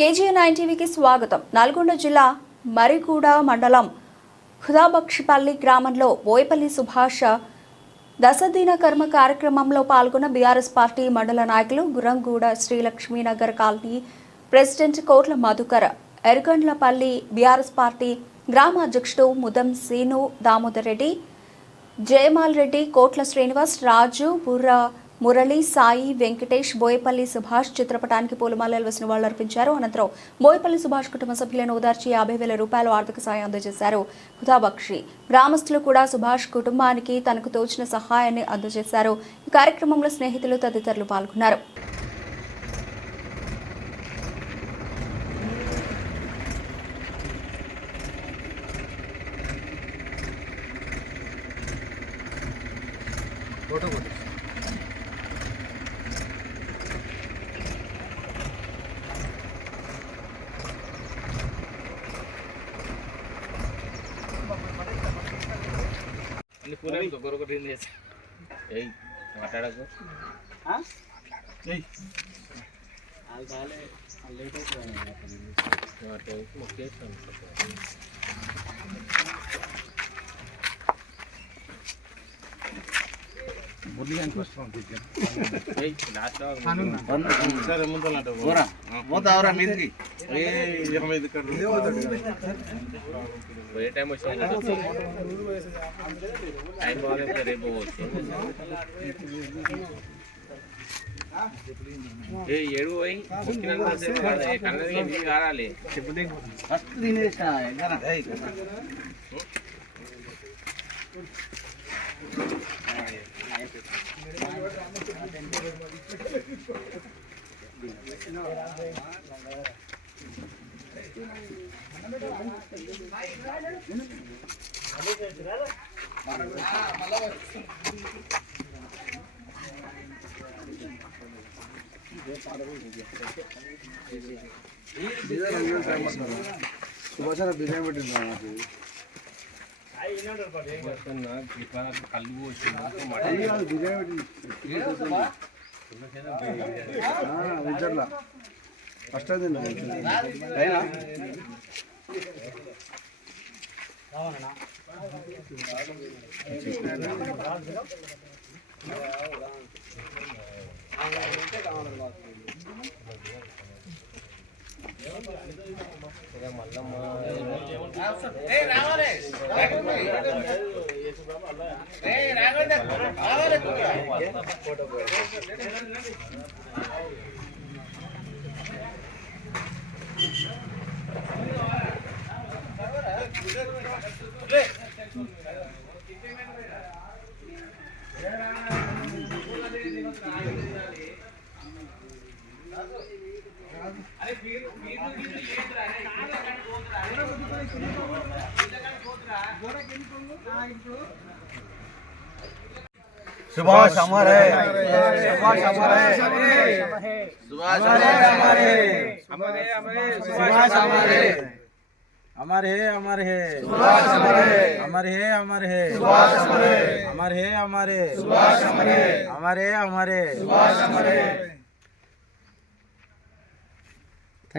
KGN9 టీవీకి స్వాగతం. నల్గొండ జిల్లా మరిగూడ మండలం ఖుదాబక్షిపల్లి గ్రామంలో బోయపల్లి సుభాష్ దశదిన కర్మ కార్యక్రమంలో పాల్గొన్న బీఆర్ఎస్ పార్టీ మండల నాయకులు గురంగూడ శ్రీలక్ష్మీనగర్ కాలనీ ప్రెసిడెంట్ కోట్ల మధుకర్, ఎర్గండ్లపల్లి బీఆర్ఎస్ పార్టీ గ్రామ అధ్యక్షుడు ముదం సీను దామోదర్ రెడ్డి, జయమాల్ రెడ్డి, కోట్ల శ్రీనివాస్, రాజు, బుర్రా మురళి, సాయి, వెంకటేష్ బోయపల్లి సుభాష్ చిత్రపటానికి పూలమాలలు వేసి నివాళులర్పించారు. అనంతరం బోయపల్లి సుభాష్ కుటుంబ సభ్యులను ఓదార్చి 50,000 రూపాయల ఆర్థిక సాయం అందజేశారు. ఖుదాబక్షి గ్రామస్తులు కూడా సుభాష్ కుటుంబానికి తనకు తోచిన సహాయాన్ని అందజేశారు. ఈ కార్యక్రమంలో స్నేహితులు తదితరులు పాల్గొన్నారు. మాట్లాడకు ఏ టైం వచ్చిన టైం బాగాలేదు రేపు ఏడు పోయి కన్నదికి కారాలి ఫస్ట్ తినేసా సుభాష్ బిర్యానీ పెట్టింది కళ్ళు విజర్లా ఫస్ట్ అది सुभाष अमर है, सुभाष अमर है, सुभाष अमर है, सुभाष अमर है, अमर है, अमर है, सुभाष अमर है, अमर है, अमर है, सुभाष अमर है, अमर है, अमर है, सुभाष अमर है, अमर है, अमर है, सुभाष अमर है।